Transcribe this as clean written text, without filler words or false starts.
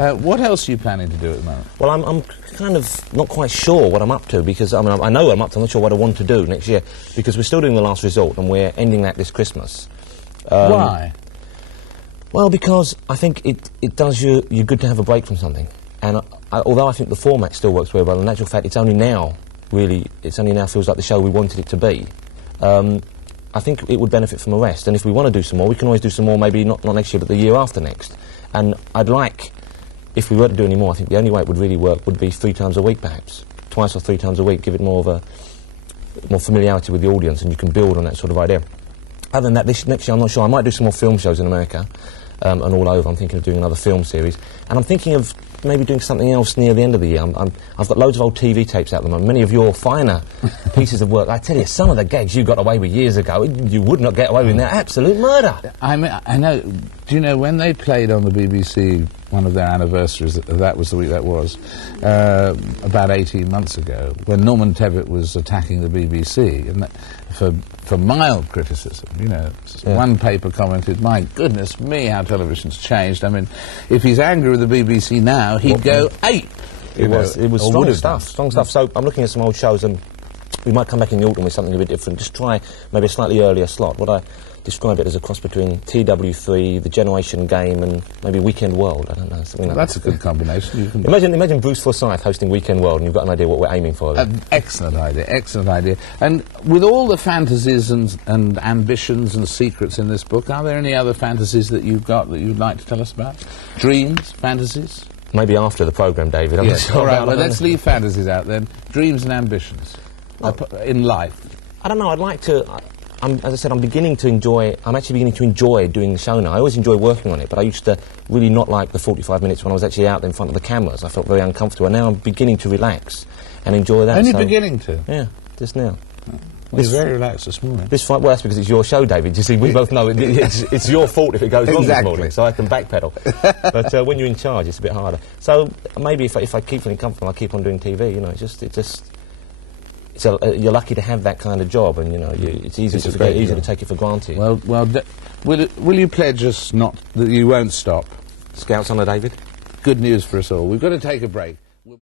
What else are you planning to do at the moment? Well, I'm kind of not quite sure what I'm up to, because I mean, I know what I'm up to. I'm not sure what I want to do next year, because we're still doing The Last Resort and we're ending that this Christmas. Why? Well, because I think it does you good to have a break from something. And although I think the format still works very well, in actual fact, it's only now feels like the show we wanted it to be. I think it would benefit from a rest. And if we want to do some more, we can always do some more, maybe not next year, but the year after next. And I'd like, if we were to do any more, I think the only way it would really work would be 3 times a week, perhaps. 2 or 3 times a week, give it more familiarity with the audience, and you can build on that sort of idea. Other than that, next year, I'm not sure. I might do some more film shows in America and all over. I'm thinking of doing another film series. And I'm thinking of maybe doing something else near the end of the year. I've got loads of old TV tapes out at the moment, many of your finer pieces of work. I tell you, some of the gags you got away with years ago, you would not get away with now. Absolute murder. I know. Do you know, when they played on the BBC one of their anniversaries, that was the week that was, about 18 months ago, when Norman Tebbit was attacking the BBC, and for mild criticism, you know, one paper commented, "My goodness me, how television's changed." I mean, if he's angry with the BBC now, he'd go ape. It was strong stuff. So I'm looking at some old shows, and we might come back in the autumn with something a bit different. Just try maybe a slightly earlier slot. What I describe it as a cross between TW3, The Generation Game, and maybe Weekend World. I don't know. Something like that's a good combination. Imagine Bruce Forsyth hosting Weekend World, and you've got an idea what we're aiming for. Excellent idea. And with all the fantasies and ambitions and secrets in this book, are there any other fantasies that you've got that you'd like to tell us about? Dreams, fantasies? Maybe after the programme, David. Yes, all right, well, let's leave fantasies out then. Dreams and ambitions in life. I don't know, I'd like to... as I said, I'm actually beginning to enjoy doing the show now. I always enjoy working on it, but I used to really not like the 45 minutes when I was actually out in front of the cameras. I felt very uncomfortable, and now I'm beginning to relax and enjoy that. Only beginning to? Yeah, just now. Well, you're very relaxed this morning. Well, that's because it's your show, David. You see, we both know it's your fault if it goes wrong this morning, so I can backpedal. But when you're in charge, it's a bit harder. So maybe if I keep feeling comfortable, I'll keep on doing TV, you know, you're lucky to have that kind of job, and you know it's easy to take it for granted. Well, will you pledge us that you won't stop? Scouts on it, David. Good news for us all. We've got to take a break.